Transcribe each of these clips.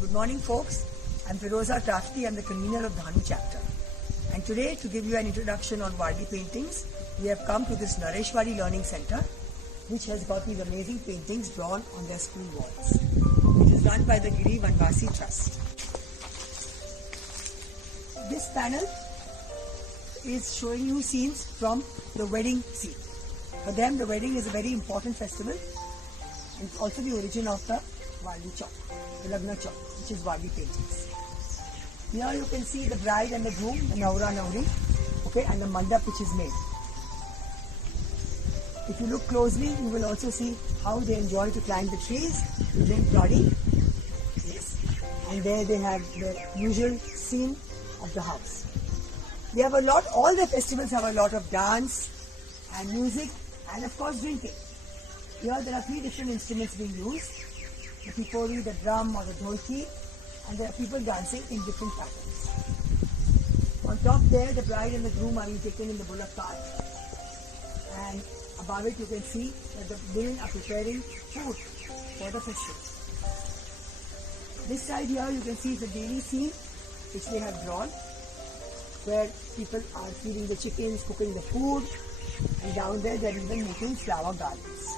Good morning, folks. I'm Firoza Tafti. I'm the convener of Dhanu chapter. And today, to give you an introduction on Warli paintings, we have come to this Nareshwari Learning Center, which has got these amazing paintings drawn on their school walls. It is run by the Giri Vanvasi Trust. This panel is showing you scenes from the wedding scene. For them, the wedding is a very important festival. It's also the origin of the Warli Chowk, the Lagna Chowk, which is Warli paintings. Here you can see the bride and the groom, the Naura Nauri, okay, and the mandap which is made. If you look closely, you will also see how they enjoy to climb the trees using plodding. Yes. And there they have the usual scene of the house. They have a lot, all the festivals have a lot of dance and music and of course drinking. Here there are 3 different instruments being used. The pipori, the drum or the dholki, and there are people dancing in different patterns. On top there, the bride and the groom are being taken in the bullock cart. And above it you can see that the women are preparing food for the festival. This side here you can see is a daily scene which they have drawn, where people are feeding the chickens, cooking the food, and down there they are even making flower gardens.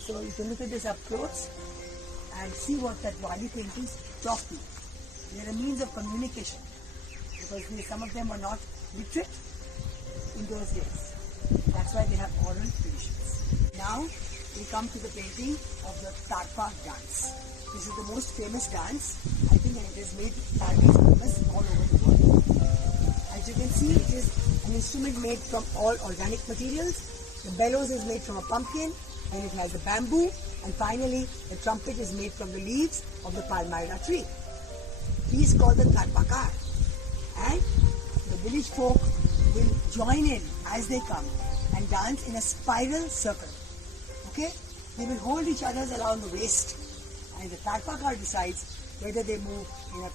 So you can look at this up close and see what that Warli paintings talk to you. They are a means of communication because some of them were not literate in those days. That's why they have oral traditions. Now we come to the painting of the Tarpa dance. This is the most famous dance, I think, and it has made Tarpas famous all over the world. As you can see, it is an instrument made from all organic materials. The bellows is made from a pumpkin, and it has a bamboo, and finally the trumpet is made from the leaves of the palmyra tree. He is called the Tarpakar, and the village folk will join in as they come and dance in a spiral circle. Okay? They will hold each other around the waist, and the Tarpakar decides whether they move in a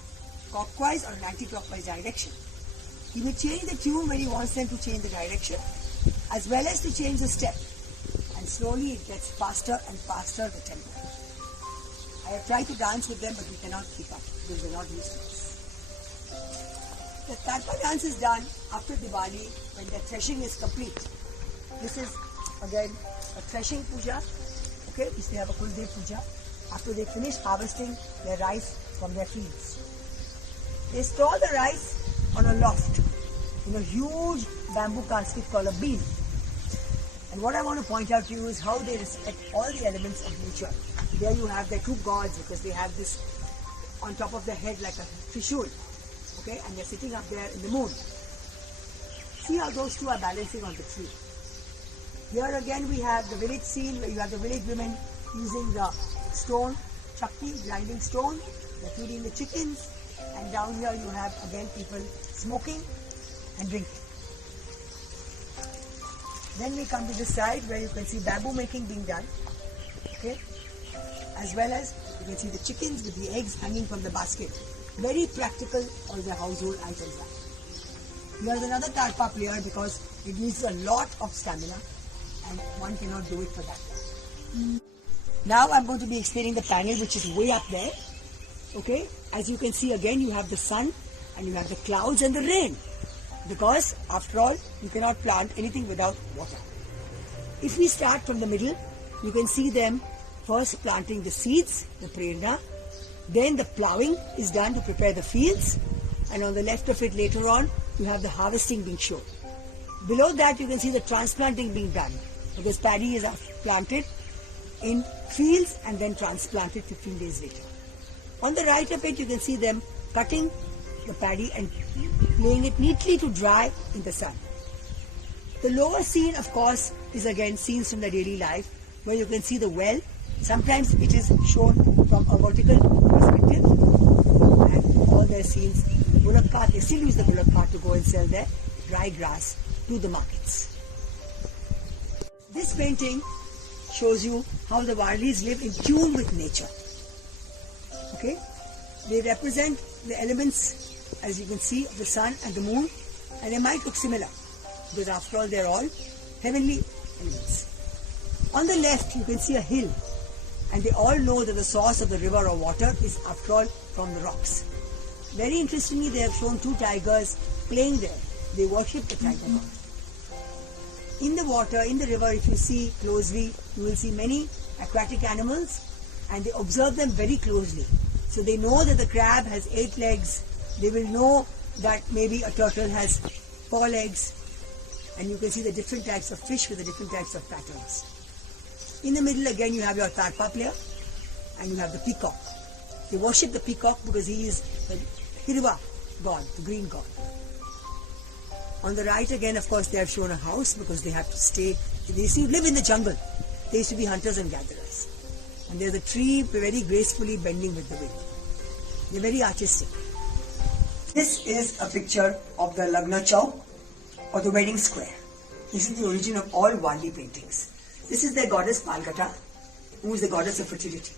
clockwise or an anti-clockwise direction. He will change the tune when he wants them to change the direction, as well as to change the step. And slowly it gets faster and faster, the tempo. I have tried to dance with them, but we cannot keep up because we're not used to this. The Tarpa dance is done after Diwali when the threshing is complete. This is again a threshing puja, okay, which they have a full day puja. After they finish harvesting their rice from their fields. They store the rice on a loft in a huge bamboo casket called a beam. And what I want to point out to you is how they respect all the elements of nature. There you have their 2 gods because they have this on top of their head like a trishul. Okay, and they're sitting up there in the moon. See how those 2 are balancing on the tree. Here again we have the village scene where you have the village women using the stone, chakki, grinding stone. They're feeding the chickens. And down here you have again people smoking and drinking. Then we come to this side where you can see bamboo making being done. Okay, as well as you can see the chickens with the eggs hanging from the basket. Very practical, all the household items are. Here's another Tarpa player because it needs a lot of stamina and one cannot do it for that. Now I'm going to be explaining the panel which is way up there. Okay, as you can see again you have the sun and you have the clouds and the rain. Because after all, you cannot plant anything without water. If we start from the middle, you can see them first planting the seeds, the prerna. Then the ploughing is done to prepare the fields. And on the left of it later on, you have the harvesting being shown. Below that you can see the transplanting being done. Because paddy is planted in fields and then transplanted 15 days later. On the right of it you can see them cutting the paddy and laying it neatly to dry in the sun. The lower scene of course is again scenes from the daily life where you can see the well. Sometimes it is shown from a vertical perspective and all their scenes. The bullock cart, they still use the bullock cart to go and sell their dry grass to the markets. This painting shows you how the Warlis live in tune with nature. Okay? They represent the elements, as you can see, of the sun and the moon, and they might look similar because after all they're all heavenly elements. On the left you can see a hill And they all know that the source of the river or water is after all from the rocks. Very interestingly, they have shown 2 tigers playing there. They worship the tiger god. In the water, in the river, if you see closely, you will see many aquatic animals, and they observe them very closely. So they know that the crab has 8 legs. They will know that maybe a turtle has 4 legs. And you can see the different types of fish with the different types of patterns. In the middle again you have your tarpa player, and you have the peacock. They worship the peacock because he is the Hirva god, the green god. On the right again, of course, they have shown a house because they have to stay. They used to live in the jungle. They used to be hunters and gatherers. And there's a tree very gracefully bending with the wind. They're very artistic. This is a picture of the Lagna Chowk, or the wedding square. This is the origin of all Wali paintings. This is their goddess Palgata, who is the goddess of fertility.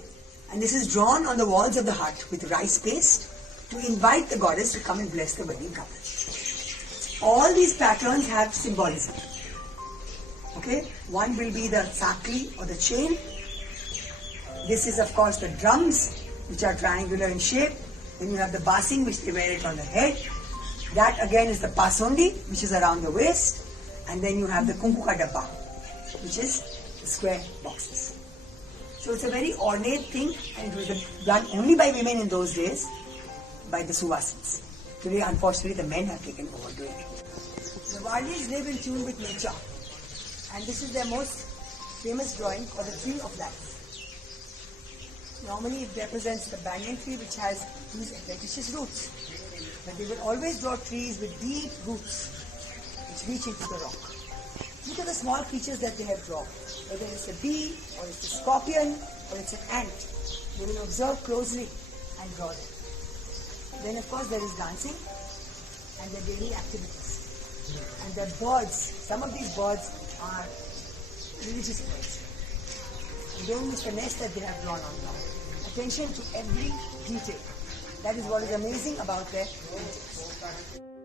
And this is drawn on the walls of the hut with rice paste to invite the goddess to come and bless the wedding couple. All these patterns have symbolism. Okay, one will be the sakli or the chain. This is of course the drums, which are triangular in shape. Then you have the basing, which they wear it on the head. That again is the pasundi, which is around the waist. And then you have the kunkuka dabba, which is the square boxes. So it's a very ornate thing, and it was done only by women in those days, by the Suvasins. Today, unfortunately, the men have taken over doing it. The Walis live in tune with nature, and this is their most famous drawing called the Tree of Life. Normally, it represents the banyan tree, which has these adventitious roots. But they will always draw trees with deep roots, which reach into the rock. Look at the small creatures that they have drawn. Whether it's a bee, or it's a scorpion, or it's an ant. They will observe closely and draw them. Then of course there is dancing and the daily activities. And the birds, some of these birds are religious birds. And don't miss the nest that they have drawn on top. Attention to every detail. That is what is amazing about their paintings.